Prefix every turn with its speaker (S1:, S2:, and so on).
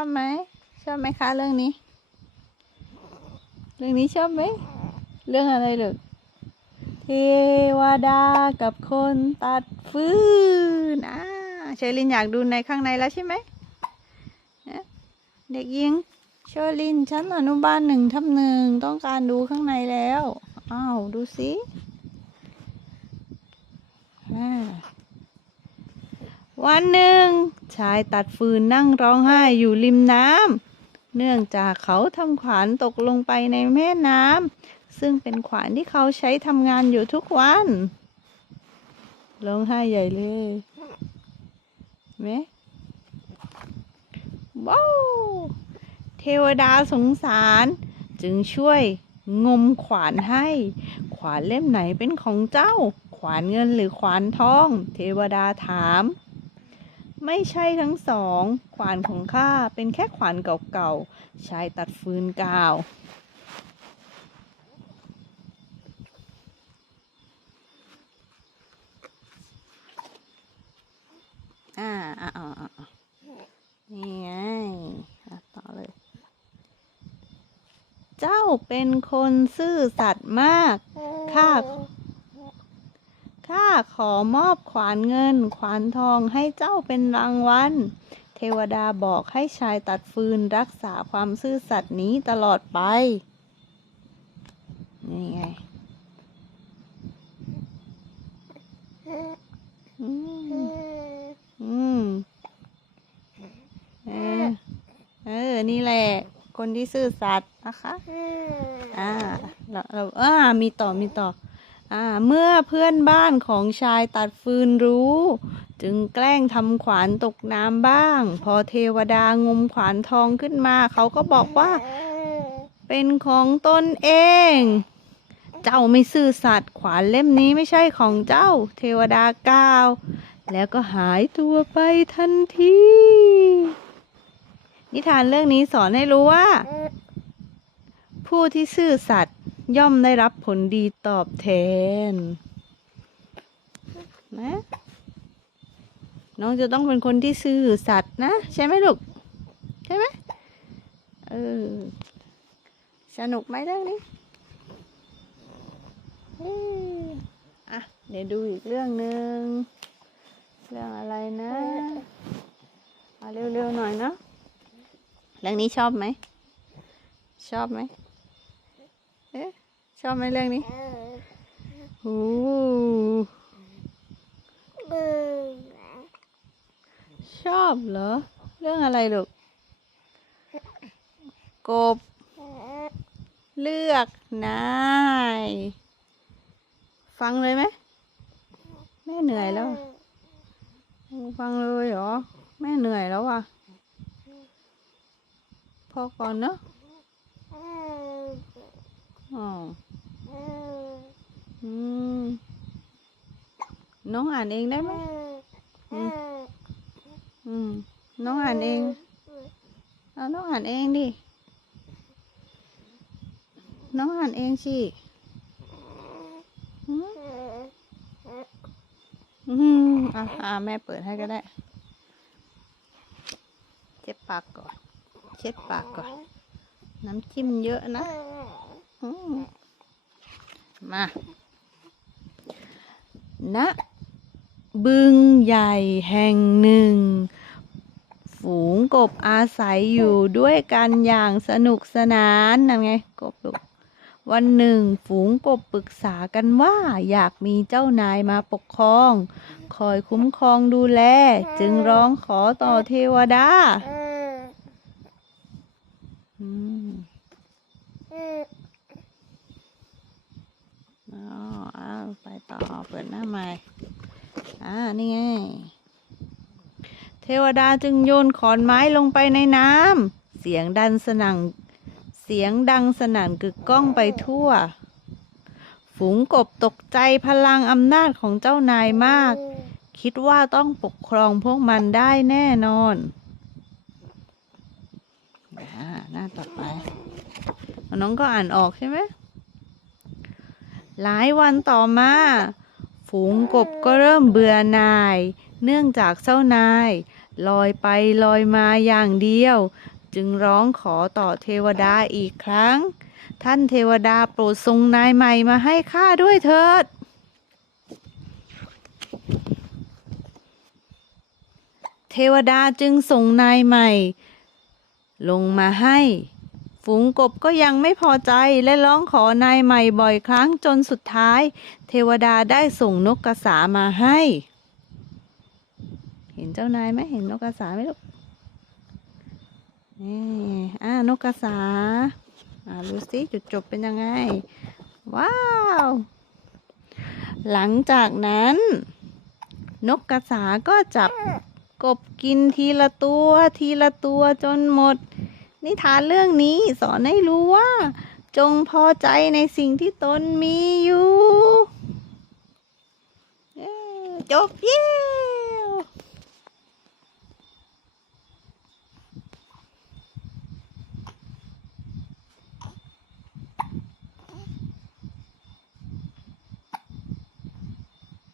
S1: อบไหมชอบไหมคะ เรื่องนี้ เรื่องนี้ชอบไหมเรื่องอะไรลูกเทวดากับคนตัดฟืนอ่าเชอรินอยากดูในข้างในแล้วใช่ไหมเด็กหญิงเชอรินชั้นอนุบาลหนึ่งทับหนึ่งต้องการดูข้างในแล้ว อ้าว ดูสิอ่า วันหนึ่ง ชายตัดฟืนนั่งร้องไห้อยู่ริมน้ำเนื่องจากเขาทำขวานตกลงไปในแม่น้ำซึ่งเป็นขวานที่เขาใช้ทำงานอยู่ทุกวันร้องไห้ใหญ่เลยไหมว้าวเทวดาสงสารจึงช่วยงมขวานให้ ขวานเล่มไหนเป็นของเจ้า ขวานเงินหรือขวานทอง เทวดาถาม ไม่ใช่ทั้งสอง ขวานของข้าเป็นแค่ขวานเก่าๆใช้ตัดฟืนกาว อ่าอ่าอ่าอ่อ่านี่ไงต่อเลย เจ้าเป็นคนซื่อสัตย์มาก ข้า ข้าขอมอบขวานเงิน ขวานทองให้เจ้าเป็นรางวัล เทวดาบอกให้ชายตัดฟืนรักษาความซื่อสัตย์นี้ตลอดไป นี่ไงอืมอืมเออเออ นี่แหละ คนที่ซื่อสัตย์นะคะ อ่า เราเราอ่ามีต่อ มีต่อ เมื่อเพื่อนบ้านของชายตัดฟืนรู้ จึงแกล้งทำขวานตกน้ำบ้าง พอเทวดางมขวานทองขึ้นมา เขาก็บอกว่า เป็นของตนเอง เจ้าไม่ซื่อสัตย์ขวานเล่มนี้ไม่ใช่ของเจ้า เทวดากล่าว แล้วก็หายตัวไปทันที นิทานเรื่องนี้สอนให้รู้ว่า ผู้ที่ซื่อสัตย์ ย่อมได้รับผลดีตอบแทน นะ น้องจะต้องเป็นคนที่ซื่อสัตย์นะ ใช่ไหมลูก ใช่ไหมเออ สนุกไหมเรื่องนี้เอ้ยอะ เดี๋ยวดูอีกเรื่องหนึ่งเรื่องอะไรนะเอาเร็วๆหน่อยเนาะเรื่องนี้ชอบไหม ชอบไหม ชอบไหมเรื่องนี้โอ้ชอบเหรอ เรื่องอะไรลูก กบ เลือกนาย ฟังเลยไหม แม่เหนื่อยแล้ว ฟังเลยเหรอ แม่เหนื่อยแล้วอะพอก่อนเนอะ อ๋ออืมน้องอ่านเองได้ไหมอืมน้องอ่านเองเอาน้องอ่านเองดิ น้องอ่านเองสิอืมอืมอะอะแม่เปิดให้ก็ได้ เช็ดปากก่อน เช็ดปากก่อน น้ำจิ้มเยอะนะ มมาณบึงใหญ่แห่งหนึ่ง ฝูงกบอาศัยอยู่ด้วยกันอย่างสนุกสนานนั่นไงกบลูกวันหนึ่ง ฝูงกบปรึกษากันว่าอยากมีเจ้านายมาปกครอง คอยคุ้มครองดูแล จึงร้องขอต่อเทวดาอืม อ๋ออ้าไปต่อเปิดหน้าใหม่ อ่า นี่ไง เทวดาจึงโยนขอนไม้ลงไปในน้ำ เสียงดันสนั่งเสียงดังสนั่นกึกก้องไปทั่ว ฝูงกบตกใจพลังอำนาจของเจ้านายมาก คิดว่าต้องปกครองพวกมันได้แน่นอนอ่าหน้าต่อไป น้องก็อ่านออกใช่ไหม หลายวันต่อมา ฝูงกบก็เริ่มเบื่อหน่าย เนื่องจากเจ้านาย ลอยไปลอยมาอย่างเดียว จึงร้องขอต่อเทวดาอีกครั้ง ท่านเทวดาโปรดทรงนายใหม่มาให้ข้าด้วยเถิด เทวดาจึงส่งนายใหม่ ลงมาให้ ฝูงกบก็ยังไม่พอใจและร้องขอนายใหม่บ่อยครั้งจนสุดท้าย เทวดาได้ส่งนกกระสามาให้ เห็นเจ้านายไหมเห็นนกกระสาไหมลูกนี่อ่านกกระสาอ่าดูสิจุดจบเป็นยังไง ว้าว หลังจากนั้น นกกระสาก็จับกบกินทีละตัวทีละตัวจนหมด นิทานเรื่องนี้สอนให้รู้ว่า จงพอใจในสิ่งที่ตนมีอยู่เอ้อจบเย้